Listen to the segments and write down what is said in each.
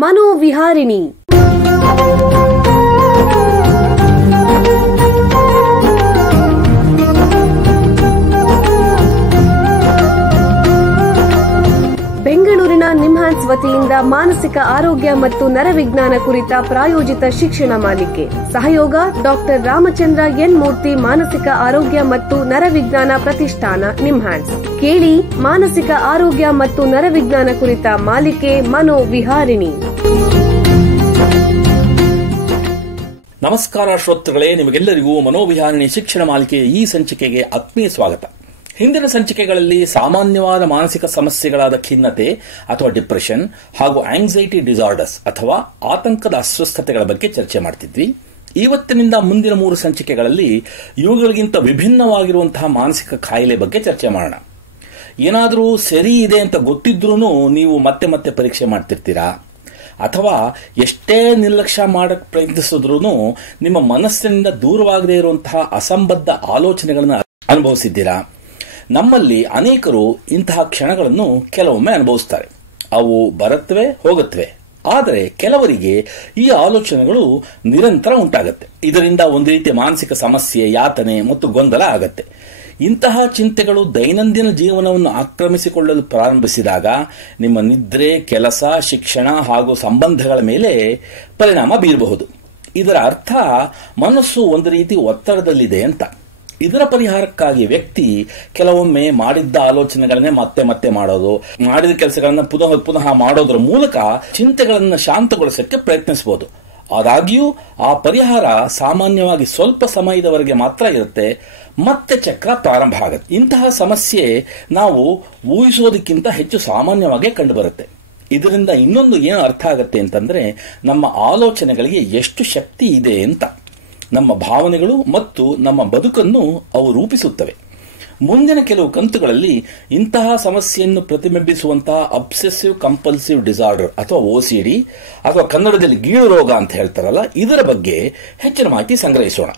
ಮನೋವಿಹಾರಿಣಿ. ಬೆಂಗಳೂರಿನ ನಿಮ್ಹಾನ್ಸ್ ವತಿಯಿಂದ ಮಾನಸಿಕ ಆರೋಗ್ಯ ಮತ್ತು ನರವಿಜ್ಞಾನ ಕುರಿತ ಪ್ರಾಯೋಜಿತ ಶಿಕ್ಷಣ ಮಾಲಿಕೆ. ಸಹಯೋಗ ಡಾಕ್ಟರ್ ರಾಮಚಂದ್ರ ಎನ್ ಮೂರ್ತಿ ಮಾನಸಿಕ ಆರೋಗ್ಯ ಮತ್ತು ನರವಿಜ್ಞಾನ ಪ್ರತಿಷ್ಠಾನ ನಿಮ್ಹಾನ್ಸ್. ಕೇಳಿ ಮಾನಸಿಕ ಆರೋಗ್ಯ ಮತ್ತು ನರವಿಜ್ಞಾನ ಕುರಿತ ಮಾಲಿಕೆ ಮನೋವಿಹಾರಿಣಿ. ನಮಸ್ಕಾರ ಶ್ರೋತೃಗಳೇ, ನಿಮಗೆಲ್ಲರಿಗೂ ಮನೋವಿಹಾರಿಣಿ ಶಿಕ್ಷಣ ಮಾಲಿಕೆಯ ಈ ಸಂಚಿಕೆಗೆ ಆತ್ಮೀಯ ಸ್ವಾಗತ. ಹಿಂದಿನ ಸಂಚಿಕೆಗಳಲ್ಲಿ ಸಾಮಾನ್ಯವಾದ ಮಾನಸಿಕ ಸಮಸ್ಯೆಗಳಾದ ಖಿನ್ನತೆ ಅಥವಾ ಡಿಪ್ರೆಷನ್ ಹಾಗೂ ಆಂಗ್ಸೈಟಿ ಡಿಸಾರ್ಡರ್ಸ್ ಅಥವಾ ಆತಂಕದ ಅಸ್ವಸ್ಥತೆಗಳ ಬಗ್ಗೆ ಚರ್ಚೆ ಮಾಡ್ತಿದ್ವಿ. ಇವತ್ತಿನಿಂದ ಮುಂದಿನ 3 ಸಂಚಿಕೆಗಳಲ್ಲಿ ಇವುಗಳಿಗಿಂತ ವಿಭಿನ್ನವಾಗಿರುವಂತಹ ಮಾನಸಿಕ ಕಾಯಿಲೆ ಬಗ್ಗೆ ಚರ್ಚೆ ಮಾಡೋಣ. ಏನಾದರೂ ಸರಿ ಇದೆ ಅಂತ ಗೊತ್ತಿದ್ರೂ ನೀವು ಮತ್ತೆ ಮತ್ತೆ ಪರೀಕ್ಷೆ ಮಾಡ್ತಿರ್ತೀರಾ, ಅಥವಾ ಎಷ್ಟೇ ನಿರ್ಲಕ್ಷ್ಯ ಮಾಡಕ್ಕೆ ಪ್ರಯತ್ನಿಸಿದ್ರೂ ನಿಮ್ಮ ಮನಸ್ಸಿನಿಂದ ದೂರವಾಗದೇ ಇರುವಂತಹ ಅಸಂಬದ್ಧ ಆಲೋಚನೆಗಳನ್ನು ಅನುಭವಿಸಿದ್ದೀರಾ. ನಮ್ಮಲ್ಲಿ ಅನೇಕರು ಇಂತಹ ಕ್ಷಣಗಳನ್ನು ಕೆಲವೊಮ್ಮೆ ಅನುಭವಿಸ್ತಾರೆ. ಅವು ಬರುತ್ತವೆ ಹೋಗುತ್ತವೆ, ಆದರೆ ಕೆಲವರಿಗೆ ಈ ಆಲೋಚನೆಗಳು ನಿರಂತರ ಉಂಟಾಗುತ್ತೆ. ಇದರಿಂದ ಒಂದು ರೀತಿಯ ಮಾನಸಿಕ ಸಮಸ್ಯೆ, ಯಾತನೆ ಮತ್ತು ಗೊಂದಲ ಆಗತ್ತೆ. ಇಂತಹ ಚಿಂತೆಗಳು ದೈನಂದಿನ ಜೀವನವನ್ನು ಆಕ್ರಮಿಸಿಕೊಳ್ಳಲು ಪ್ರಾರಂಭಿಸಿದಾಗ ನಿಮ್ಮ ನಿದ್ರೆ, ಕೆಲಸ, ಶಿಕ್ಷಣ ಹಾಗೂ ಸಂಬಂಧಗಳ ಮೇಲೆ ಪರಿಣಾಮ ಬೀರಬಹುದು. ಇದರ ಅರ್ಥ ಮನಸ್ಸು ಒಂದು ರೀತಿ ಒತ್ತಡದಲ್ಲಿದೆ ಅಂತ. ಇದರ ಪರಿಹಾರಕ್ಕಾಗಿ ವ್ಯಕ್ತಿ ಕೆಲವೊಮ್ಮೆ ಮಾಡಿದ್ದ ಆಲೋಚನೆಗಳನ್ನೇ ಮತ್ತೆ ಮತ್ತೆ ಮಾಡೋದು, ಮಾಡಿದ ಕೆಲಸಗಳನ್ನ ಪುನಃ ಮಾಡೋದ್ರ ಮೂಲಕ ಚಿಂತೆಗಳನ್ನು ಶಾಂತಗೊಳಿಸಕ್ಕೆ ಪ್ರಯತ್ನಿಸಬಹುದು. ಆದಾಗ್ಯೂ ಆ ಪರಿಹಾರ ಸಾಮಾನ್ಯವಾಗಿ ಸ್ವಲ್ಪ ಸಮಯದವರೆಗೆ ಮಾತ್ರ ಇರುತ್ತೆ, ಮತ್ತೆ ಚಕ್ರ ಪ್ರಾರಂಭ ಆಗುತ್ತೆ. ಇಂತಹ ಸಮಸ್ಯೆ ನಾವು ಊಹಿಸೋದಕ್ಕಿಂತ ಹೆಚ್ಚು ಸಾಮಾನ್ಯವಾಗಿ ಕಂಡುಬರುತ್ತೆ. ಇದರಿಂದ ಇನ್ನೊಂದು ಏನು ಅರ್ಥ ಆಗುತ್ತೆ ಅಂತಂದ್ರೆ, ನಮ್ಮ ಆಲೋಚನೆಗಳಿಗೆ ಎಷ್ಟು ಶಕ್ತಿ ಇದೆ ಅಂತ. ನಮ್ಮ ಭಾವನೆಗಳು ಮತ್ತು ನಮ್ಮ ಬದುಕನ್ನು ಅವು ರೂಪಿಸುತ್ತವೆ. ಮುಂದಿನ ಕೆಲವು ಕಂತುಗಳಲ್ಲಿ ಇಂತಹ ಸಮಸ್ಯೆಯನ್ನು ಪ್ರತಿಬಿಂಬಿಸುವಂತಹ ಅಬ್ಸೆಸಿವ್ ಕಂಪಲ್ಸಿವ್ ಡಿಸಾರ್ಡರ್ ಅಥವಾ OCD ಅಥವಾ ಕನ್ನಡದಲ್ಲಿ ಗೀಳು ರೋಗ ಅಂತ ಹೇಳ್ತಾರಲ್ಲ, ಇದರ ಬಗ್ಗೆ ಹೆಚ್ಚಿನ ಮಾಹಿತಿ ಸಂಗ್ರಹಿಸೋಣ.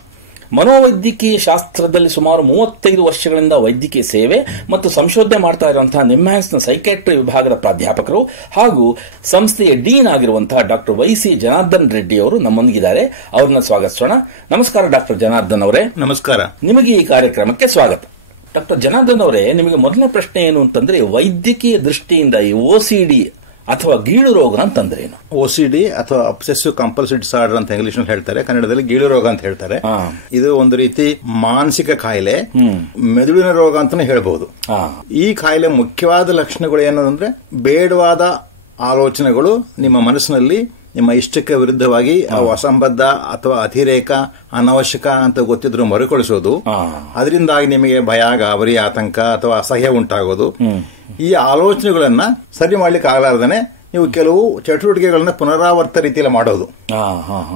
ಮನೋವೈದ್ಯಕೀಯ ಶಾಸ್ತ್ರದಲ್ಲಿ ಸುಮಾರು 35 ವರ್ಷಗಳಿಂದ ವೈದ್ಯಕೀಯ ಸೇವೆ ಮತ್ತು ಸಂಶೋಧನೆ ಮಾಡ್ತಾ ಇರುವಂತಹ ನಿಮ್ಹಾನ್ಸ್ನ ಸೈಕ್ಯಾಟ್ರಿ ವಿಭಾಗದ ಪ್ರಾಧ್ಯಾಪಕರು ಹಾಗೂ ಸಂಸ್ಥೆಯ ಡೀನ್ ಆಗಿರುವಂತಹ ಡಾಕ್ಟರ್ YC ಜನಾರ್ದನ್ ರೆಡ್ಡಿ ಅವರು ನಮ್ಮೊಂದಿಗಿದ್ದಾರೆ. ಅವರನ್ನ ಸ್ವಾಗತಿಸೋಣ. ನಮಸ್ಕಾರ ಡಾಕ್ಟರ್ ಜನಾರ್ದನ್ ಅವರೇ. ನಮಸ್ಕಾರ. ನಿಮಗೆ ಈ ಕಾರ್ಯಕ್ರಮಕ್ಕೆ ಸ್ವಾಗತ. ಡಾಕ್ಟರ್ ಜನಾರ್ದನ್ ಅವರೇ, ನಿಮಗೆ ಮೊದಲನೇ ಪ್ರಶ್ನೆ ಏನು ಅಂತಂದ್ರೆ, ವೈದ್ಯಕೀಯ ದೃಷ್ಟಿಯಿಂದ ಈ OCD ಅಥವಾ ಗೀಳು ರೋಗ ಅಂತಂದ್ರೆ ಏನು? OCD ಅಥವಾ ಅಬ್ಸೆಸಿವ್ ಕಂಪಲ್ಸಿವ್ ಡಿಸಾರ್ಡರ್ ಅಂತ ಇಂಗ್ಲಿಷ್ ನಲ್ಲಿ ಹೇಳ್ತಾರೆ, ಕನ್ನಡದಲ್ಲಿ ಗೀಳು ರೋಗ ಅಂತ ಹೇಳ್ತಾರೆ. ಇದು ಒಂದು ರೀತಿ ಮಾನಸಿಕ ಕಾಯಿಲೆ, ಮೆದುಳಿನ ರೋಗ ಅಂತಾನೆ ಹೇಳ್ಬಹುದು. ಈ ಕಾಯಿಲೆ ಮುಖ್ಯವಾದ ಲಕ್ಷಣಗಳು ಏನಂದ್ರೆ, ಬೇಡವಾದ ಆಲೋಚನೆಗಳು ನಿಮ್ಮ ಮನಸ್ಸಿನಲ್ಲಿ ನಿಮ್ಮ ಇಷ್ಟಕ್ಕೆ ವಿರುದ್ಧವಾಗಿ ಅವು ಅಸಂಬದ್ಧ ಅಥವಾ ಅತಿರೇಕ, ಅನವಶ್ಯಕ ಅಂತ ಗೊತ್ತಿದ್ರು ಮರುಕಳಿಸೋದು. ಅದರಿಂದಾಗಿ ನಿಮಗೆ ಭಯ, ಗಾಬರಿ, ಆತಂಕ ಅಥವಾ ಅಸಹ್ಯ ಉಂಟಾಗೋದು. ಈ ಆಲೋಚನೆಗಳನ್ನ ಸರಿ ಮಾಡ್ಲಿಕ್ಕೆ ಆಗಲಾರ್ದನೆ ನೀವು ಕೆಲವು ಚಟುವಟಿಕೆಗಳನ್ನ ಪುನರಾವರ್ತ ರೀತಿಯಲ್ಲಿ ಮಾಡೋದು.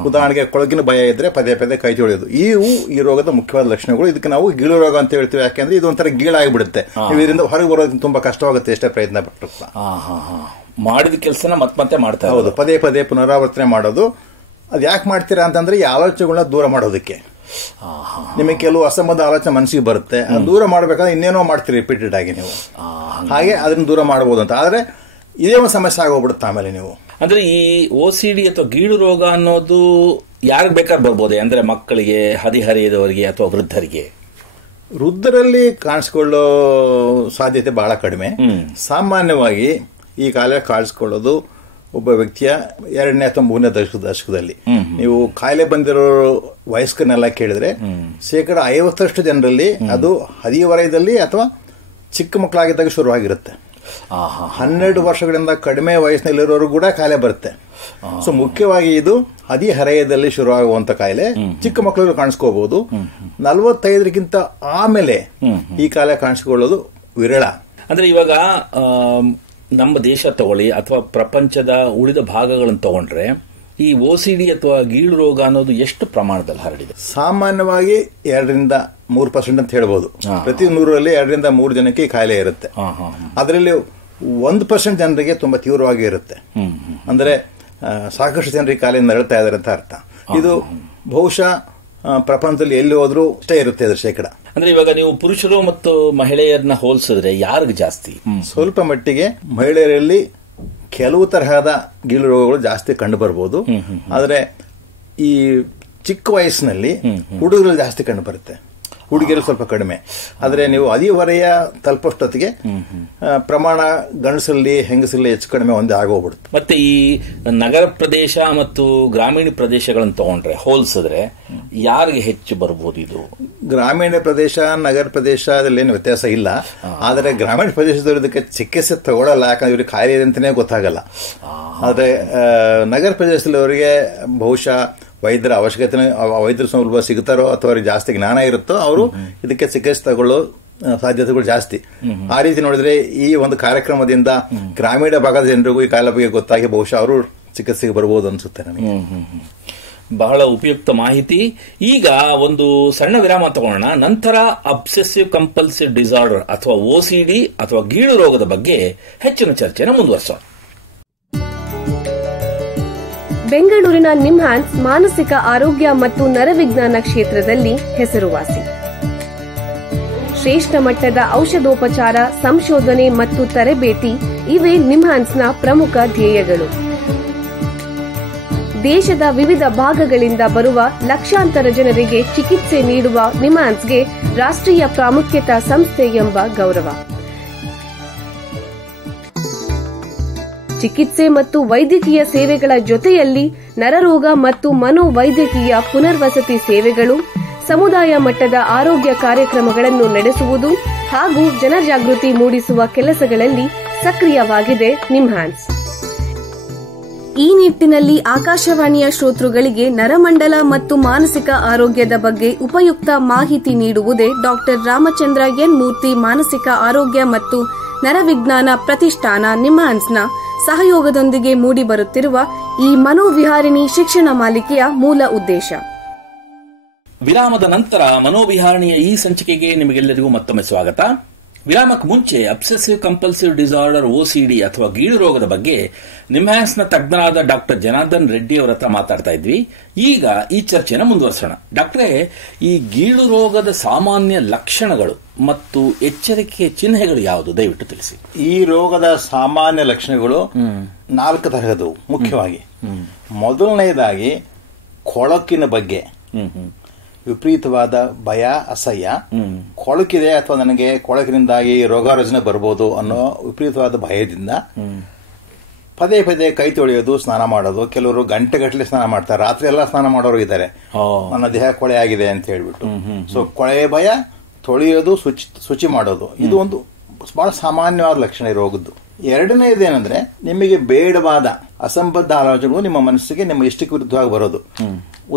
ಉದಾಹರಣೆಗೆ, ಕೊಳಗಿನ ಭಯ ಇದ್ರೆ ಪದೇ ಪದೇ ಕೈ ತೊಳೆಯೋದು. ಇವು ಈ ರೋಗದ ಮುಖ್ಯವಾದ ಲಕ್ಷಣಗಳು. ಇದಕ್ಕೆ ನಾವು ಗೀಳು ರೋಗ ಅಂತ ಹೇಳ್ತೀವಿ. ಯಾಕೆಂದ್ರೆ ಇದು ಒಂಥರ ಗೀಳಾಗಿಬಿಡುತ್ತೆ. ನೀವು ಇದರಿಂದ ಹೊರಗೆ ಬರೋದಕ್ಕೆ ತುಂಬಾ ಕಷ್ಟವಾಗುತ್ತೆ, ಎಷ್ಟೇ ಪ್ರಯತ್ನ ಪಟ್ಟರು. ಮಾಡಿದ ಕೆಲಸನ ಮತ್ತೆ ಮಾಡ್ತಾರೆ. ಹೌದು, ಪದೇ ಪದೇ ಪುನರಾವರ್ತನೆ ಮಾಡೋದು. ಅದು ಯಾಕೆ ಮಾಡ್ತೀರಾ ಅಂತಂದ್ರೆ, ಈ ಆಲೋಚನೆಗಳನ್ನ ದೂರ ಮಾಡೋದಕ್ಕೆ. ನಿಮಗೆ ಕೆಲವು ಅಸಂಬದ್ಧ ಆಲೋಚನೆ ಮನಸ್ಸಿಗೆ ಬರುತ್ತೆ, ದೂರ ಮಾಡಬೇಕಾದ್ರೆ ಇನ್ನೇನೋ ಮಾಡ್ತೀರಿ ರಿಪೀಟೆಡ್ ಆಗಿ ನೀವು. ಹಾಗೆ ಅದನ್ನ ದೂರ ಮಾಡಬಹುದು ಅಂತ. ಆದ್ರೆ ಇದೇ ಒಂದು ಸಮಸ್ಯೆ ಆಗೋಗ್ಬಿಡುತ್ತೆ ಆಮೇಲೆ ನೀವು. ಅಂದ್ರೆ ಈ OCD ಅಥವಾ ಗೀಳು ರೋಗ ಅನ್ನೋದು ಯಾರಿಗೆ ಬೇಕಾದ್ರೆ ಬರ್ಬೋದೇ? ಅಂದ್ರೆ ಮಕ್ಕಳಿಗೆ, ಹದಿಹರೆಯದವರಿಗೆ ಅಥವಾ ವೃದ್ಧರಿಗೆ? ವೃದ್ಧರಲ್ಲಿ ಕಾಣಿಸ್ಕೊಳ್ಳೋ ಸಾಧ್ಯತೆ ಬಹಳ ಕಡಿಮೆ. ಸಾಮಾನ್ಯವಾಗಿ ಈ ಕಾಯಿಲೆ ಕಾಣಿಸ್ಕೊಳ್ಳೋದು ಒಬ್ಬ ವ್ಯಕ್ತಿಯ 2ನೇ ಅಥವಾ 3ನೇ ದಶಕದಲ್ಲಿ. ನೀವು ಕಾಯಿಲೆ ಬಂದಿರೋ ವಯಸ್ಕನೆಲ್ಲ ಕೇಳಿದ್ರೆ 50% ಜನರಲ್ಲಿ ಅದು ಹದಿಹರೆಯದಲ್ಲಿ ಅಥವಾ ಚಿಕ್ಕ ಮಕ್ಕಳಾಗಿದ್ದಾಗ ಶುರುವಾಗಿರುತ್ತೆ. 12 ವರ್ಷಗಳಿಂದ ಕಡಿಮೆ ವಯಸ್ಸಿನಲ್ಲಿರೋರು ಕೂಡ ಕಾಯಿಲೆ ಬರುತ್ತೆ. ಸೊ ಮುಖ್ಯವಾಗಿ ಇದು ಹದಿಹರೆಯದಲ್ಲಿ ಶುರುವಾಗುವಂತ ಕಾಯಿಲೆ. ಚಿಕ್ಕ ಮಕ್ಕಳಲ್ಲೂ ಕಾಣಿಸ್ಕೋಬಹುದು. 45ಗಿಂತ ಆಮೇಲೆ ಈ ಕಾಯಿಲೆ ಕಾಣಿಸಿಕೊಳ್ಳೋದು ವಿರಳ. ಅಂದ್ರೆ ಇವಾಗ ನಮ್ಮ ದೇಶ ತಗೊಳ್ಳಿ ಅಥವಾ ಪ್ರಪಂಚದ ಉಳಿದ ಭಾಗಗಳನ್ನು ತಗೊಂಡ್ರೆ, ಈ OCD ಅಥವಾ ಗೀಳು ರೋಗ ಅನ್ನೋದು ಎಷ್ಟು ಪ್ರಮಾಣದಲ್ಲಿ ಹರಡಿದೆ? ಸಾಮಾನ್ಯವಾಗಿ 2-3% ಅಂತ ಹೇಳ್ಬೋದು. ಪ್ರತಿ 100ರಲ್ಲಿ 2-3 ಜನಕ್ಕೆ ಈ ಕಾಯಿಲೆ ಇರುತ್ತೆ. ಅದರಲ್ಲಿ 1% ಜನರಿಗೆ ತುಂಬಾ ತೀವ್ರವಾಗಿ ಇರುತ್ತೆ. ಅಂದ್ರೆ ಸಾಕಷ್ಟು ಜನರಿಗೆ ಕಾಯಿಲೆ ನರಳ್ತಾ ಇದ್ದಾರೆ ಅಂತ ಅರ್ಥ. ಇದು ಬಹುಶಃ ಪ್ರಪಂಚದಲ್ಲಿ ಎಲ್ಲಿ ಹೋದ್ರೂ ಇಷ್ಟೇ ಇರುತ್ತೆ ಅದರ ಶೇಕಡ. ಅಂದ್ರೆ ಇವಾಗ ನೀವು ಪುರುಷರು ಮತ್ತು ಮಹಿಳೆಯರನ್ನ ಹೋಲಿಸಿದ್ರೆ ಯಾರಿಗೆ ಜಾಸ್ತಿ? ಸ್ವಲ್ಪ ಮಟ್ಟಿಗೆ ಮಹಿಳೆಯರಲ್ಲಿ ಕೆಲವು ತರಹದ ಗೀಳು ರೋಗಗಳು ಜಾಸ್ತಿ ಕಂಡು ಬರ್ಬೋದು. ಆದರೆ ಈ ಚಿಕ್ಕ ವಯಸ್ಸಿನಲ್ಲಿ ಹುಡುಗರಲ್ಲಿ ಜಾಸ್ತಿ ಕಂಡು ಬರುತ್ತೆ, ಹುಡುಗಿಯರು ಸ್ವಲ್ಪ ಕಡಿಮೆ. ಆದರೆ ನೀವು ಹದಿಹರೆಯ ತಲುಪೋಷ್ಟೊತ್ತಿಗೆ ಪ್ರಮಾಣ ಗಂಡಸಲ್ಲಿ ಹೆಂಗಸಲ್ಲಿ ಹೆಚ್ಚು ಕಡಿಮೆ ಒಂದೇ ಆಗೋಗ್ಬಿಡುತ್ತೆ. ಮತ್ತೆ ಈ ನಗರ ಪ್ರದೇಶ ಮತ್ತು ಗ್ರಾಮೀಣ ಪ್ರದೇಶಗಳನ್ನು ತಗೊಂಡ್ರೆ ಹೋಲಿಸಿದ್ರೆ ಯಾರಿಗೆ ಹೆಚ್ಚು ಬರ್ಬೋದು? ಇದು ಗ್ರಾಮೀಣ ಪ್ರದೇಶ ನಗರ ಪ್ರದೇಶದಲ್ಲಿ ಏನು ವ್ಯತ್ಯಾಸ ಇಲ್ಲ. ಆದರೆ ಗ್ರಾಮೀಣ ಪ್ರದೇಶದವರು ಇದಕ್ಕೆ ಚಿಕಿತ್ಸೆ ತಗೊಳ್ಳಲ್ಲ, ಯಾಕಂದ್ರೆ ಇವ್ರಿಗೆ ಕಾಯಿಲೆ ಅಂತಾನೆ ಗೊತ್ತಾಗಲ್ಲ. ಆದರೆ ನಗರ ಪ್ರದೇಶದಲ್ಲಿ ಅವರಿಗೆ ಬಹುಶಃ ವೈದ್ಯರ ಅವಶ್ಯಕತೆ, ವೈದ್ಯರು ಸ್ವಲ್ಪ ಸಿಗುತ್ತಾರೋ ಅಥವಾ ಅವ್ರಿಗೆ ಜಾಸ್ತಿ ಜ್ಞಾನ ಇರುತ್ತೋ ಅವರು ಇದಕ್ಕೆ ಚಿಕಿತ್ಸೆ ತಗೊಳ್ಳೋ ಸಾಧ್ಯತೆಗಳು ಜಾಸ್ತಿ. ಆ ರೀತಿ ನೋಡಿದ್ರೆ ಈ ಒಂದು ಕಾರ್ಯಕ್ರಮದಿಂದ ಗ್ರಾಮೀಣ ಭಾಗದ ಜನರಿಗೂ ಈ ಕಾಯಿಲೆ ಬಗ್ಗೆ ಗೊತ್ತಾಗಿ ಬಹುಶಃ ಅವರು ಚಿಕಿತ್ಸೆಗೆ ಬರಬಹುದು ಅನ್ಸುತ್ತೆ ನನಗೆ. ಬಹಳ ಉಪಯುಕ್ತ ಮಾಹಿತಿ. ಈಗ ಒಂದು ಸಣ್ಣ ವಿರಾಮ ತಗೊಳ್ಳೋಣ. ನಂತರ ಅಬ್ಸೆಸಿವ್ ಕಂಪಲ್ಸಿವ್ ಡಿಸಾರ್ಡರ್ ಅಥವಾ OCD ಅಥವಾ ಗೀಳು ರೋಗದ ಬಗ್ಗೆ ಹೆಚ್ಚಿನ ಚರ್ಚೆನ ಮುಂದುವರಿಸೋಣ. ಬೆಂಗಳೂರಿನ ನಿಮ್ಹಾನ್ಸ್ ಮಾನಸಿಕ ಆರೋಗ್ಯ ಮತ್ತು ನರವಿಜ್ಞಾನ ಕ್ಷೇತ್ರದಲ್ಲಿ ಹೆಸರುವಾಸಿ. ಶ್ರೇಷ್ಠ ಮಟ್ಟದ ಔಷಧೋಪಚಾರ, ಸಂಶೋಧನೆ ಮತ್ತು ತರಬೇತಿ ಇವೇ ನಿಮ್ಹಾನ್ಸ್ನ ಪ್ರಮುಖ ಧ್ಯೇಯಗಳು. ದೇಶದ ವಿವಿಧ ಭಾಗಗಳಿಂದ ಬರುವ ಲಕ್ಷಾಂತರ ಜನರಿಗೆ ಚಿಕಿತ್ಸೆ ನೀಡುವ ನಿಮ್ಹಾನ್ಸ್ಗೆ ರಾಷ್ಟ್ರೀಯ ಪ್ರಾಮುಖ್ಯತಾ ಸಂಸ್ಥೆ ಎಂಬ ಗೌರವ. ಚಿಕಿತ್ಸೆ ಮತ್ತು ವೈದ್ಯಕೀಯ ಸೇವೆಗಳ ಜೊತೆಯಲ್ಲಿ ನರರೋಗ ಮತ್ತು ಮನೋವೈದ್ಯಕೀಯ ಪುನರ್ವಸತಿ ಸೇವೆಗಳು, ಸಮುದಾಯ ಮಟ್ಟದ ಆರೋಗ್ಯ ಕಾರ್ಯಕ್ರಮಗಳನ್ನು ನಡೆಸುವುದು ಹಾಗೂ ಜನಜಾಗೃತಿ ಮೂಡಿಸುವ ಕೆಲಸಗಳಲ್ಲಿ ಸಕ್ರಿಯವಾಗಿದೆ ನಿಮ್ಹಾನ್ಸ್. ಈ ನಿಟ್ಟಿನಲ್ಲಿ ಆಕಾಶವಾಣಿಯ ಶ್ರೋತೃಗಳಿಗೆ ನರಮಂಡಲ ಮತ್ತು ಮಾನಸಿಕ ಆರೋಗ್ಯದ ಬಗ್ಗೆ ಉಪಯುಕ್ತ ಮಾಹಿತಿ ನೀಡುವುದೇ ಡಾಕ್ಟರ್ ರಾಮಚಂದ್ರ ಎನ್ ಮೂರ್ತಿ ಮಾನಸಿಕ ಆರೋಗ್ಯ ಮತ್ತು ನರವಿಜ್ಞಾನ ಪ್ರತಿಷ್ಠಾನ ನಿಮ್ಹಾನ್ಸ್ನ ಸಹಯೋಗದೊಂದಿಗೆ ಮೂಡಿಬರುತ್ತಿರುವ ಈ ಮನೋವಿಹಾರಿಣಿ ಶಿಕ್ಷಣ ಮಾಲಿಕೆಯ ಮೂಲ ಉದ್ದೇಶ. ವಿರಾಮದ ನಂತರ ಮನೋವಿಹಾರಣಿಯ ಈ ಸಂಚಿಕೆಗೆ ನಿಮಗೆಲ್ಲರಿಗೂ ಮತ್ತೊಮ್ಮೆ ಸ್ವಾಗತ. ವಿರಾಮಕ್ಕೆ ಮುಂಚೆ ಅಬ್ಸೆಸಿವ್ ಕಂಪಲ್ಸಿವ್ ಡಿಸಾರ್ಡರ್ OCD ಅಥವಾ ಗೀಳು ರೋಗದ ಬಗ್ಗೆ ನಿಮ್ಹಾನ್ಸ್ನ ತಜ್ಞರಾದ ಡಾಕ್ಟರ್ ಜನಾರ್ದನ್ ರೆಡ್ಡಿ ಅವರ ಹತ್ರ ಮಾತಾಡ್ತಾ ಇದ್ವಿ. ಈಗ ಈ ಚರ್ಚೆನ ಮುಂದುವರಿಸೋಣ. ಡಾಕ್ಟ್ರೇ, ಈ ಗೀಳು ರೋಗದ ಸಾಮಾನ್ಯ ಲಕ್ಷಣಗಳು ಮತ್ತು ಎಚ್ಚರಿಕೆಯ ಚಿಹ್ನೆಗಳು ಯಾವುದು ದಯವಿಟ್ಟು ತಿಳಿಸಿ. ಈ ರೋಗದ ಸಾಮಾನ್ಯ ಲಕ್ಷಣಗಳು 4 ತರಹದವು. ಮುಖ್ಯವಾಗಿ ಮೊದಲನೆಯದಾಗಿ ಕೊಳಕಿನ ಬಗ್ಗೆ, ವಿಪರೀತವಾದ ಭಯ, ಅಸಹ್ಯ. ಕೊಳಕಿದೆ ಅಥವಾ ನನಗೆ ಕೊಳಕಿನಿಂದಾಗಿ ರೋಗಾರುಜಿನ ಬರ್ಬೋದು ಅನ್ನೋ ವಿಪರೀತವಾದ ಭಯದಿಂದ ಪದೇ ಪದೇ ಕೈ ತೊಳೆಯೋದು, ಸ್ನಾನ ಮಾಡೋದು. ಕೆಲವರು ಗಂಟೆಗಟ್ಟಲೆ ಸ್ನಾನ ಮಾಡ್ತಾರೆ, ರಾತ್ರಿ ಎಲ್ಲ ಸ್ನಾನ ಮಾಡೋರು ಇದ್ದಾರೆ, ನನ್ನ ದೇಹ ಕೊಳೆ ಆಗಿದೆ ಅಂತ ಹೇಳ್ಬಿಟ್ಟು. ಸೊ ಕೊಳೆ ಭಯ, ತೊಳೆಯೋದು, ಶುಚಿ ಮಾಡೋದು, ಇದು ಒಂದು ಬಹಳ ಸಾಮಾನ್ಯವಾದ ಲಕ್ಷಣ ಈ ರೋಗದ್ದು. ಎರಡನೇದೇನೆಂದ್ರೆ ನಿಮಗೆ ಬೇಡವಾದ ಅಸಂಬದ್ಧ ಆಲೋಚನೆಗಳು ನಿಮ್ಮ ಮನಸ್ಸಿಗೆ, ನಿಮ್ಮ ಇಷ್ಟಕ್ಕೆ ವಿರುದ್ಧವಾಗಿ ಬರೋದು.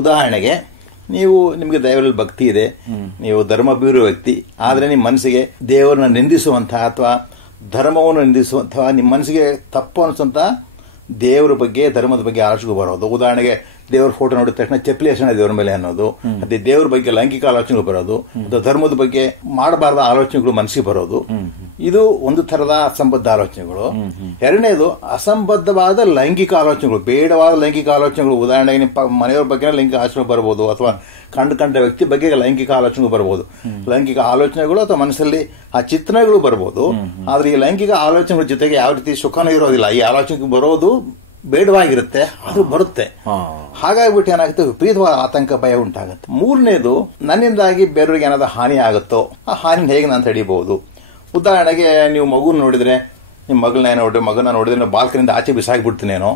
ಉದಾಹರಣೆಗೆ, ನಿಮಗೆ ದೈವರಲ್ಲಿ ಭಕ್ತಿ ಇದೆ, ನೀವು ಧರ್ಮ ಬೀರುವ ವ್ಯಕ್ತಿ, ಆದರೆ ನಿಮ್ಮ ಮನಸ್ಸಿಗೆ ದೇವರನ್ನ ನಿಂದಿಸುವಂತಹ ಅಥವಾ ಧರ್ಮವನ್ನು ನಿಂದಿಸುವಂತಹ, ನಿಮ್ಮ ಮನಸ್ಸಿಗೆ ತಪ್ಪು ಅನಿಸುವಂತಹ ದೇವರ ಬಗ್ಗೆ, ಧರ್ಮದ ಬಗ್ಗೆ ಆಲೋಚನೆ ಬರೋದು. ಉದಾಹರಣೆಗೆ, ದೇವರ ಫೋಟೋ ನೋಡಿದ ತಕ್ಷಣ ಚಪ್ಪಲಿ ಎಸೆಣ ದೇವರ ಮೇಲೆ ಅನ್ನೋದು, ಅದೇ ದೇವರ ಬಗ್ಗೆ ಲೈಂಗಿಕ ಆಲೋಚನೆಗಳು ಬರೋದು, ಅಥವಾ ಧರ್ಮದ ಬಗ್ಗೆ ಮಾಡಬಾರದ ಆಲೋಚನೆಗಳು ಮನಸ್ಸಿಗೆ ಬರೋದು. ಇದು ಒಂದು ತರದ ಅಸಂಬದ್ಧ ಆಲೋಚನೆಗಳು. ಎರಡನೇದು ಅಸಂಬದ್ಧವಾದ ಲೈಂಗಿಕ ಆಲೋಚನೆಗಳು, ಬೇಡವಾದ ಲೈಂಗಿಕ ಆಲೋಚನೆಗಳು. ಉದಾಹರಣೆಗೆ ನಿಮ್ಮ ಮನೆಯವರ ಬಗ್ಗೆ ಲೈಂಗಿಕ ಆಲೋಚನೆ ಬರಬಹುದು, ಅಥವಾ ಕಂಡ ವ್ಯಕ್ತಿ ಬಗ್ಗೆ ಲೈಂಗಿಕ ಆಲೋಚನೆಗಳು ಬರಬಹುದು. ಲೈಂಗಿಕ ಆಲೋಚನೆಗಳು ಅಥವಾ ಮನಸ್ಸಲ್ಲಿ ಆ ಚಿತ್ರಣಗಳು ಬರಬಹುದು. ಆದ್ರೆ ಈ ಲೈಂಗಿಕ ಆಲೋಚನೆಗಳ ಜೊತೆಗೆ ಯಾವ ರೀತಿ ಸುಖನೂ ಇರೋದಿಲ್ಲ. ಈ ಆಲೋಚನೆ ಬರೋದು ಬೇಡವಾಗಿರುತ್ತೆ, ಅದು ಬರುತ್ತೆ. ಹಾಗಾಗ್ಬಿಟ್ಟು ಏನಾಗುತ್ತೆ, ವಿಪರೀತವಾದ ಆತಂಕ, ಭಯ ಉಂಟಾಗುತ್ತೆ. ಮೂರನೇದು, ನನ್ನಿಂದಾಗಿ ಬೇರೆಯವ್ರಿಗೆ ಏನಾದ್ರು ಹಾನಿ ಆಗುತ್ತೋ ಆ ಹಾನಿ ಹೇಗೆ ನಾನು ತಡಿಬಹುದು. ಉದಾಹರಣೆಗೆ, ನೀವು ಮಗುನ ನೋಡಿದ್ರೆ, ನಿಮ್ಮ ಮಗನ ನೋಡಿದ್ರೆ ಬಾಲ್ಕನಿಂದ ಆಚೆ ಬಿಸಾಕ್ಬಿಡ್ತೀನೇನೋ,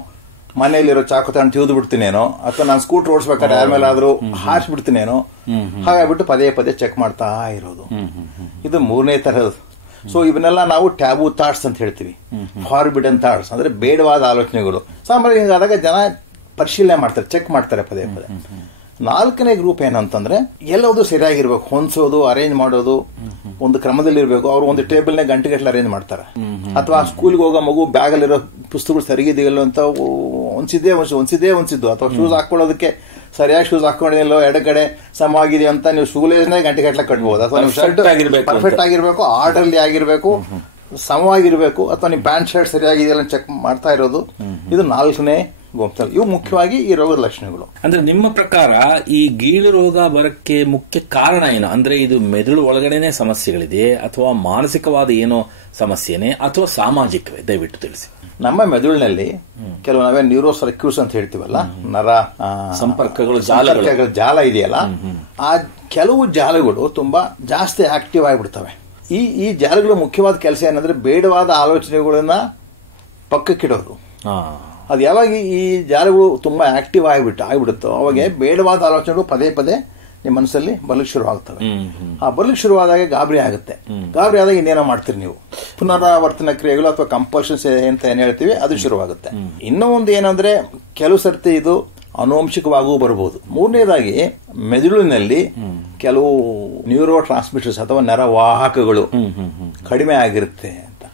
ಮನೆಯಲ್ಲಿರೋ ಚಾಕು ತಗೊಂಡು ತಿವಿದು ಬಿಡ್ತೀನೇನೋ, ಅಥವಾ ನಾನು ಸ್ಕೂಟರ್ ಓಡಿಸ್ಬೇಕಾದ್ರೆ ಯಾರ ಮೇಲಾದ್ರೂ ಹಾರಿಸ್ಬಿಡ್ತೀನೇನೋ. ಹಾಗಾಗ್ಬಿಟ್ಟು ಪದೇ ಪದೇ ಚೆಕ್ ಮಾಡ್ತಾ ಇರೋದು, ಇದು ಮೂರನೇ ತರಹದ. ಸೊ ಇವನ್ನೆಲ್ಲ ನಾವು ಟ್ಯಾಬು ಥಾಟ್ಸ್ ಅಂತ ಹೇಳ್ತೀವಿ. ಫಾರ್ಬಿಡನ್ ಥಾಟ್ಸ್ ಅಂದ್ರೆ ಬೇಡವಾದ ಆಲೋಚನೆಗಳು. ಸಾಮಾನ್ಯ ಹಿಂಗಾದಾಗ ಜನ ಪರಿಶೀಲನೆ ಮಾಡ್ತಾರೆ, ಚೆಕ್ ಮಾಡ್ತಾರೆ ಪದೇ ಪದೇ. ನಾಲ್ಕನೇ ಗ್ರೂಪ್ ಏನಂತಂದ್ರೆ, ಎಲ್ಲವೂ ಸರಿಯಾಗಿರ್ಬೇಕು, ಹೊಂದಿಸೋದು, ಅರೇಂಜ್ ಮಾಡೋದು ಒಂದು ಕ್ರಮದಲ್ಲಿ ಇರಬೇಕು. ಅವರು ಒಂದು ಟೇಬಲ್ನ ಗಂಟೆಗಟ್ಟಲೆ ಅರೇಂಜ್ ಮಾಡ್ತಾರೆ. ಅಥವಾ ಸ್ಕೂಲ್ಗೆ ಹೋಗೋ ಮಗು ಬ್ಯಾಗ್ ಅಲ್ಲಿರೋ ಪುಸ್ತಕಗಳು ಸರಿಗಿದೆಯಲ್ಲ ಅಂತ ಒಂದ್ಸಿದ್ದು, ಅಥವಾ ಶೂಸ್ ಹಾಕೊಳ್ಳೋದಕ್ಕೆ ಸರಿಯಾಗಿ ಶೂಸ್ ಹಾಕೊಂಡಿಲ್ಲ, ಎಡಗಡೆ ಸಮವಾಗಿದೆ ಅಂತ ನೀವು ಶೂಲೇಸ್ನೇ ಗಂಟೆಗಟ್ಟಲೆ ಕಟ್ಬಹುದು. ಅಥವಾ ನೀವು ಶರ್ಟ್ ಪರ್ಫೆಕ್ಟ್ ಆಗಿರ್ಬೇಕು, ಆರ್ಡರ್ಲಿ ಆಗಿರ್ಬೇಕು, ಸಮವಾಗಿರ್ಬೇಕು, ಅಥವಾ ನೀವು ಪ್ಯಾಂಟ್ ಶರ್ಟ್ ಸರಿಯಾಗಿದೆಯಲ್ಲ ಚೆಕ್ ಮಾಡ್ತಾ ಇರೋದು. ಇದು ನಾಲ್ಕನೇ ಗೋಪ್ತಲ್. ಇವು ಮುಖ್ಯವಾಗಿ ಈ ರೋಗದ ಲಕ್ಷಣಗಳು. ಅಂದ್ರೆ ನಿಮ್ಮ ಪ್ರಕಾರ ಈ ಗೀಳು ರೋಗ ಬರಕ್ಕೆ ಮುಖ್ಯ ಕಾರಣ ಏನು? ಅಂದ್ರೆ ಇದು ಮೆದುಳು ಒಳಗಡೆನೆ ಸಮಸ್ಯೆಗಳಿದೆ, ಅಥವಾ ಮಾನಸಿಕವಾದ ಏನೋ ಸಮಸ್ಯೆನೆ, ಅಥವಾ ಸಾಮಾಜಿಕವೇ? ದಯವಿಟ್ಟು ತಿಳಿಸಿ. ನಮ್ಮ ಮೆದುಳಿನಲ್ಲಿ ಕೆಲವು ನಾವೇ ನ್ಯೂರೋ ಸರ್ಕ್ಯೂಟ್ಸ್ ಅಂತ ಹೇಳ್ತೀವಲ್ಲ, ನರ ಸಂಪರ್ಕಗಳು ಜಾಲ ಇದೆಯಲ್ಲ, ಆ ಕೆಲವು ಜಾಲಗಳು ತುಂಬಾ ಜಾಸ್ತಿ ಆಕ್ಟಿವ್ ಆಗಿಬಿಡ್ತವೆ. ಈ ಜಾಲಗಳು ಮುಖ್ಯವಾದ ಕೆಲಸ ಏನಂದ್ರೆ ಬೇಡವಾದ ಆಲೋಚನೆಗಳನ್ನ ಪಕ್ಕಕ್ಕಿಡೋದು. ಅದು ಯಾವಾಗ ಈ ಜಾಲಗಳು ತುಂಬಾ ಆಕ್ಟಿವ್ ಆಗಿಬಿಡುತ್ತೋ ಅವಾಗ ಬೇಡವಾದ ಆಲೋಚನೆಗಳು ಪದೇ ಪದೇ ನಿಮ್ಮ ಮನಸ್ಸಲ್ಲಿ ಬರ್ಲಿಕ್ಕೆ ಶುರುವಾಗ್ತವೆ. ಆ ಬರ್ಲಿಕ್ಕೆ ಶುರುವಾದಾಗ ಗಾಬರಿ ಆಗುತ್ತೆ. ಗಾಬರಿ ಆದಾಗ ಇನ್ನೇನೋ ಮಾಡ್ತೀರಿ ನೀವು, ಪುನರಾವರ್ತನ ಕ್ರಿಯೆಗಳು ಅಥವಾ ಕಂಪಲ್ಷನ್ಸ್ ಅಂತ ಏನ್ ಹೇಳ್ತೀವಿ ಅದು ಶುರುವಾಗುತ್ತೆ. ಇನ್ನೂ ಒಂದು ಏನಂದ್ರೆ ಕೆಲವು ಸರ್ತಿ ಇದು ಅನುವಂಶಿಕವಾಗೂ ಬರಬಹುದು. ಮೂರನೇದಾಗಿ ಮೆದುಳಿನಲ್ಲಿ ಕೆಲವು ನ್ಯೂರೋ ಟ್ರಾನ್ಸ್ಮಿಟರ್ಸ್ ಅಥವಾ ನರವಾಹಕಗಳು ಕಡಿಮೆ ಆಗಿರುತ್ತೆ ಅಂತ.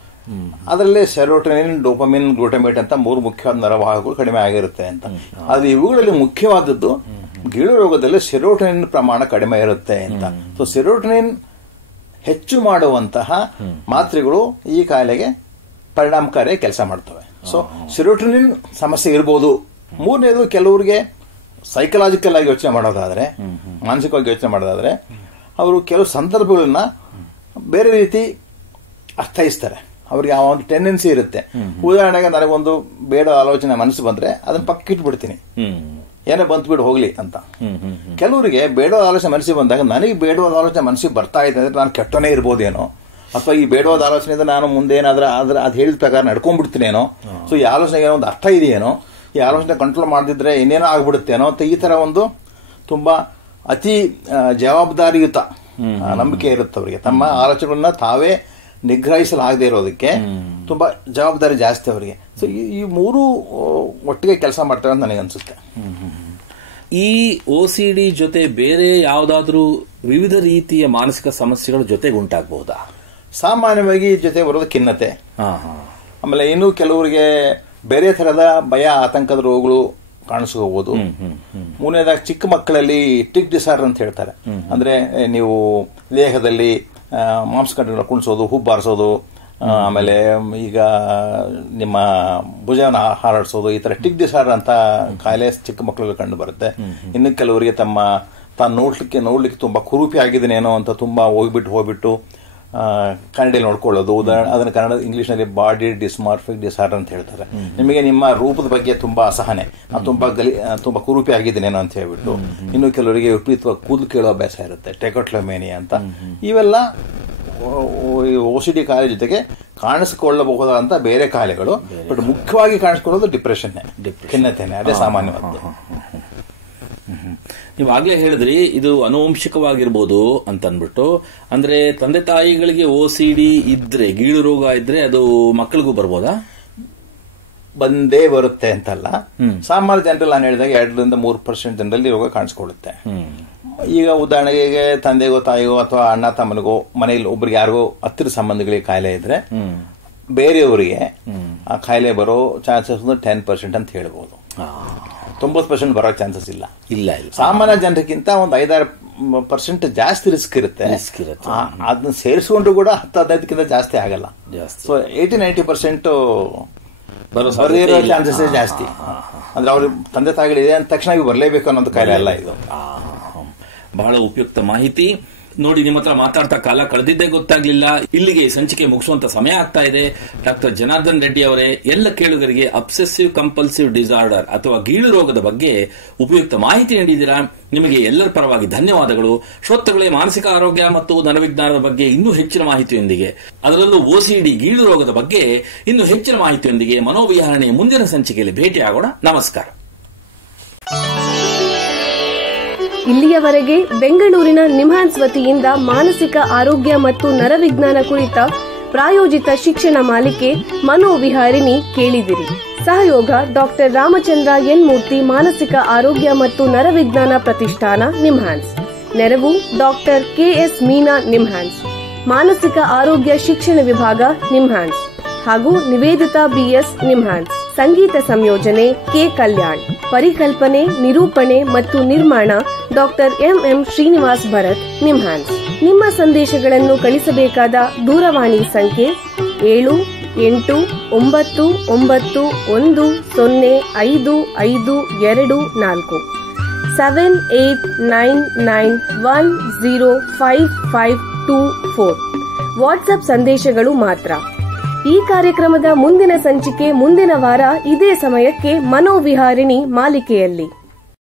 ಅದರಲ್ಲಿ ಸೆರೋಟೋನಿನ್, ಡೋಪಮಿನ್, ಗ್ಲೂಟಮೇಟ್ ಅಂತ 3 ಮುಖ್ಯವಾದ ನರವಾಹಕಗಳು ಕಡಿಮೆ ಆಗಿರುತ್ತೆ ಅಂತ. ಆದ್ರೆ ಇವುಗಳಲ್ಲಿ ಮುಖ್ಯವಾದದ್ದು ಗೀಳು ರೋಗದಲ್ಲಿ ಸೆರೋಟೋನಿನ್ ಪ್ರಮಾಣ ಕಡಿಮೆ ಇರುತ್ತೆ ಅಂತ. ಸೊ ಸೆರೋಟೋನಿನ್ ಹೆಚ್ಚು ಮಾಡುವಂತಹ ಮಾತ್ರೆಗಳು ಈ ಕಾಯಿಲೆಗೆ ಪರಿಣಾಮಕಾರಿ ಕೆಲಸ ಮಾಡ್ತವೆ. ಸೊ ಸೆರೋಟೋನಿನ್ ಸಮಸ್ಯೆ ಇರಬಹುದು. ಮೂರನೇದು, ಕೆಲವರಿಗೆ ಸೈಕಲಾಜಿಕಲ್ ಆಗಿ ಯೋಚನೆ ಮಾಡೋದಾದ್ರೆ, ಮಾನಸಿಕವಾಗಿ ಯೋಚನೆ ಮಾಡೋದಾದ್ರೆ ಅವರು ಕೆಲವು ಸಂದರ್ಭಗಳನ್ನ ಬೇರೆ ರೀತಿ ಅರ್ಥೈಸ್ತಾರೆ. ಅವ್ರಿಗೆ ಆ ಒಂದು ಟೆಂಡೆನ್ಸಿ ಇರುತ್ತೆ. ಉದಾಹರಣೆಗೆ ನನಗೊಂದು ಬೇಡ ಆಲೋಚನೆ ಮನಸ್ಸು ಬಂದ್ರೆ ಅದನ್ನ ಪಕ್ಕಿಟ್ಬಿಡ್ತೀನಿ, ಏನೋ ಬಂದ್ಬಿಟ್ಟು ಹೋಗ್ಲಿ ಅಂತ. ಕೆಲವರಿಗೆ ಬೇಡವಾದ ಆಲೋಚನೆ ಮನಸ್ಸಿಗೆ ಬಂದಾಗ ನನಗೆ ಬೇಡವಾದ ಆಲೋಚನೆ ಮನಸ್ಸಿಗೆ ಬರ್ತಾ ಇದೆ ಅಂದ್ರೆ ನಾನು ಕೆಟ್ಟನೇ ಇರ್ಬೋದೇನೋ, ಅಥವಾ ಈ ಬೇಡವಾದ ಆಲೋಚನೆಯಿಂದ ನಾನು ಮುಂದೇನಾದ್ರೂ ಆದ್ರೆ ಅದು ಹೇಳಿದ ಪ್ರಕಾರ ನಡ್ಕೊಂಡ್ಬಿಡ್ತೀನೇನೋ, ಸೊ ಈ ಆಲೋಚನೆಗೆ ಒಂದು ಅರ್ಥ ಇದೆಯೇನೋ, ಈ ಆಲೋಚನೆ ಕಂಟ್ರೋಲ್ ಮಾಡದಿದ್ರೆ ಇನ್ನೇನೋ ಆಗ್ಬಿಡುತ್ತೇನೋ ಅಂತ ಈ ತರ ಒಂದು ತುಂಬಾ ಅತಿ ಜವಾಬ್ದಾರಿಯುತ ನಂಬಿಕೆ ಇರುತ್ತೆ ಅವರಿಗೆ. ತಮ್ಮ ಆಲೋಚನೆಗಳನ್ನ ತಾವೇ ನಿಗ್ರಹಿಸಲಾಗದೆ ಇರೋದಕ್ಕೆ ತುಂಬಾ ಜವಾಬ್ದಾರಿ ಜಾಸ್ತಿ ಅವರಿಗೆ. ಸೊ ಈ 3 ಒಟ್ಟಿಗೆ ಕೆಲಸ ಮಾಡ್ತವೆ ಅಂತ ನನಗೆ ಅನ್ಸುತ್ತೆ. ಈ OCD ಜೊತೆ ಬೇರೆ ಯಾವುದಾದ್ರೂ ವಿವಿಧ ರೀತಿಯ ಮಾನಸಿಕ ಸಮಸ್ಯೆಗಳ ಜೊತೆಗೆ ಉಂಟಾಗಬಹುದಾ? ಸಾಮಾನ್ಯವಾಗಿ ಜೊತೆ ಬರೋದು ಖಿನ್ನತೆ, ಆಮೇಲೆ ಇನ್ನು ಕೆಲವರಿಗೆ ಬೇರೆ ತರದ ಭಯ, ಆತಂಕದ ರೋಗಗಳು ಕಾಣಿಸ್ಕೋಬಹುದು. ಮೂರನೇದಾಗಿ ಚಿಕ್ಕ ಮಕ್ಕಳಲ್ಲಿ ಟಿಕ್ ಡಿಸಾರ್ಡರ್ ಅಂತ ಹೇಳ್ತಾರೆ. ಅಂದ್ರೆ ನೀವು ದೇಹದಲ್ಲಿ ಮಾಂಸಖಂಡಗಳನ್ನ ಕುಣಿಸೋದು, ಹುಬ್ಬಾರಿಸೋದು, ಆಮೇಲೆ ಈಗ ನಿಮ್ಮ ಭುಜವನ್ನು ಹಾರಾಡಿಸೋದು, ಈ ತರ ಟಿಕ್ ಡಿಸಾರ್ಡರ್ ಅಂತ ಕಾಯಿಲೆ ಚಿಕ್ಕ ಮಕ್ಕಳಲ್ಲಿ ಕಂಡು ಬರುತ್ತೆ. ಇನ್ನು ಕೆಲವರಿಗೆ ತಾನು ನೋಡ್ಲಿಕ್ಕೆ ತುಂಬಾ ಕುರೂಪಿ ಆಗಿದ್ದೇನೇನೋ ಅಂತ ತುಂಬಾ ಹೋಗ್ಬಿಟ್ಟು ಕನ್ನಡದಲ್ಲಿ ನೋಡ್ಕೊಳ್ಳೋದು. ಅದನ್ನ ಕನ್ನಡ ಇಂಗ್ಲಿಷ್ನಲ್ಲಿ ಬಾಡಿ ಡಿಸ್ಮಾರ್ಫಿಕ್ ಡಿಸಾರ್ಡರ್ ಅಂತ ಹೇಳ್ತಾರೆ. ನಿಮಗೆ ನಿಮ್ಮ ರೂಪದ ಬಗ್ಗೆ ತುಂಬಾ ಅಸಹನೆ, ತುಂಬಾ ಕುರೂಪಿ ಆಗಿದ್ದೇನೇನೋ ಅಂತ ಹೇಳ್ಬಿಟ್ಟು. ಇನ್ನು ಕೆಲವರಿಗೆ ವಿಪರೀತವಾಗಿ ಕೂದಲು ಕೇಳೋ ಅಭ್ಯಾಸ ಇರುತ್ತೆ, ಟೆಕೋಟ್ಲೋಮೇನಿಯಾ ಅಂತ. ಇವೆಲ್ಲ OCD ಕಾಯಿಲೆ ಜೊತೆಗೆ ಕಾಣಿಸಿಕೊಳ್ಳಬಹುದಂತ ಬೇರೆ ಕಾಯಿಲೆಗಳು. ಬಟ್ ಮುಖ್ಯವಾಗಿ ಕಾಣಿಸ್ಕೊಳ್ಳೋದು ಡಿಪ್ರೆಷನ್, ಖಿನ್ನತೆನೆ, ಅದೇ ಸಾಮಾನ್ಯವಾದ. ನೀವಾಗ್ಲೇ ಹೇಳಿದ್ರಿ ಇದು ಅನುವಂಶಿಕವಾಗಿರ್ಬೋದು ಅಂತ ಅಂದ್ಬಿಟ್ಟು. ಅಂದ್ರೆ ತಂದೆ ತಾಯಿಗಳಿಗೆ OCD ಇದ್ರೆ, ಗೀಳು ರೋಗ ಇದ್ರೆ ಅದು ಮಕ್ಕಳಿಗೂ ಬರ್ಬೋದಾ? ಬಂದೇ ಬರುತ್ತೆ ಅಂತಲ್ಲ. ಸಾಮಾನ್ಯ ಜನರಲ್ಲಿ ನಾನು ಹೇಳಿದಾಗ 2-3% ಜನರಲ್ಲಿ ರೋಗ ಕಾಣಿಸ್ಕೊಳ್ಳುತ್ತೆ. ಈಗ ಉದಾಹರಣೆಗೆ ತಂದೆಗೋ ತಾಯಿಗೋ ಅಥವಾ ಅಣ್ಣ ತಮ್ಮನಿಗೋ ಮನೆಯಲ್ಲಿ ಒಬ್ರಿಗೆ ಯಾರಿಗೋ ಹತ್ತಿರ ಸಂಬಂಧಿಗಳಿಗೆ ಕಾಯಿಲೆ ಇದ್ರೆ ಬೇರೆಯವರಿಗೆ ಆ ಕಾಯಿಲೆ ಬರೋ ಚಾನ್ಸಸ್ 10% ಅಂತ ಹೇಳ್ಬೋದು. 90% ಬರೋ ಚಾನ್ಸಸ್ ಇಲ್ಲ. ಸಾಮಾನ್ಯ ಜನರಿಗಿಂತ ಒಂದು 5-6% ಜಾಸ್ತಿ ರಿಸ್ಕ್ ಇರುತ್ತೆ. ಅದನ್ನ ಸೇರಿಸ್ಕೊಂಡ್ರು ಕೂಡ 10-15 ಜಾಸ್ತಿ ಆಗಲ್ಲ. ಸೊ 80-90% ಬರೋ ಚಾನ್ಸಸ್ ಜಾಸ್ತಿ. ಅಂದ್ರೆ ಅವ್ರ ತಂದೆ ತಾಯಿಗಳಿದೆ ಅಂದ ತಕ್ಷಣ ಬರಲೇಬೇಕು ಅನ್ನೋದು ಕಾಯಿಲೆ ಅಲ್ಲ ಇದು. ಬಹಳ ಉಪಯುಕ್ತ ಮಾಹಿತಿ. ನೋಡಿ, ನಿಮ್ಮ ಹತ್ರ ಮಾತಾಡ್ತಾ ಕಾಲ ಕಳೆದಿದ್ದೇ ಗೊತ್ತಾಗ್ಲಿಲ್ಲ. ಇಲ್ಲಿಗೆ ಸಂಚಿಕೆ ಮುಗಿಸುವಂತ ಸಮಯ ಆಗ್ತಾ ಇದೆ. ಡಾಕ್ಟರ್ ಜನಾರ್ದನ್ ರೆಡ್ಡಿ ಅವರೇ, ಎಲ್ಲ ಕೇಳುಗರಿಗೆ ಅಬ್ಸೆಸಿವ್ ಕಂಪಲ್ಸಿವ್ ಡಿಸಾರ್ಡರ್ ಅಥವಾ ಗೀಳು ರೋಗದ ಬಗ್ಗೆ ಉಪಯುಕ್ತ ಮಾಹಿತಿ ನೀಡಿದ್ದೀರಾ. ನಿಮಗೆ ಎಲ್ಲರ ಪರವಾಗಿ ಧನ್ಯವಾದಗಳು. ಶ್ರೋತೃಗಳೇ, ಮಾನಸಿಕ ಆರೋಗ್ಯ ಮತ್ತು ನರವಿಜ್ಞಾನದ ಬಗ್ಗೆ ಇನ್ನೂ ಹೆಚ್ಚಿನ ಮಾಹಿತಿಯೊಂದಿಗೆ, ಅದರಲ್ಲೂ OCD ಗೀಳು ರೋಗದ ಬಗ್ಗೆ ಇನ್ನೂ ಹೆಚ್ಚಿನ ಮಾಹಿತಿಯೊಂದಿಗೆ ಮನೋವಿಹಾರಣೆಯ ಮುಂದಿನ ಸಂಚಿಕೆಯಲ್ಲಿ ಭೇಟಿಯಾಗೋಣ. ನಮಸ್ಕಾರ. ಇಲ್ಲಿಯವರೆಗೆ ಬೆಂಗಳೂರಿನ ನಿಮ್ಹಾನ್ಸ್ ವತಿಯಿಂದ ಮಾನಸಿಕ ಆರೋಗ್ಯ ಮತ್ತು ನರವಿಜ್ಞಾನ ಕುರಿತ ಪ್ರಾಯೋಜಿತ ಶಿಕ್ಷಣ ಮಾಲಿಕೆ ಮನೋವಿಹಾರಿಣಿ ಕೇಳಿದಿರಿ. ಸಹಯೋಗ ಡಾಕ್ಟರ್ ರಾಮಚಂದ್ರ ಎನ್ ಮೂರ್ತಿ, ಮಾನಸಿಕ ಆರೋಗ್ಯ ಮತ್ತು ನರವಿಜ್ಞಾನ ಪ್ರತಿಷ್ಠಾನ, ನಿಮ್ಹಾನ್ಸ್. ನೆರವು ಡಾಕ್ಟರ್ KS ಮೀನಾ, ನಿಮ್ಹಾನ್ಸ್. ಮಾನಸಿಕ ಆರೋಗ್ಯ ಶಿಕ್ಷಣ ವಿಭಾಗ, ನಿಮ್ಹಾನ್ಸ್. ಹಾಗೂ ನಿವೇದಿತಾ BS, ನಿಮ್ಹಾನ್ಸ್. ಸಂಗೀತ ಸಂಯೋಜನೆ ಕೆ ಕಲ್ಯಾಣ್. ಪರಿಕಲ್ಪನೆ, ನಿರೂಪಣೆ ಮತ್ತು ನಿರ್ಮಾಣ ಡಾಕ್ಟರ್ MM ಶ್ರೀನಿವಾಸ್ ಭರತ್, ನಿಮ್ಹಾನ್ಸ್. ನಿಮ್ಮ ಸಂದೇಶಗಳನ್ನು ಕಳಿಸಬೇಕಾದ ದೂರವಾಣಿ ಸಂಖ್ಯೆ 7891105524 7899105524. ವಾಟ್ಸ್ಆಪ್ ಸಂದೇಶಗಳು ಮಾತ್ರ. ಈ ಕಾರ್ಯಕ್ರಮದ ಮುಂದಿನ ಸಂಚಿಕೆ ಮುಂದಿನ ವಾರ ಇದೇ ಸಮಯಕ್ಕೆ ಮನೋವಿಹಾರಿಣಿ ಮಾಲಿಕೆಯಲ್ಲಿ.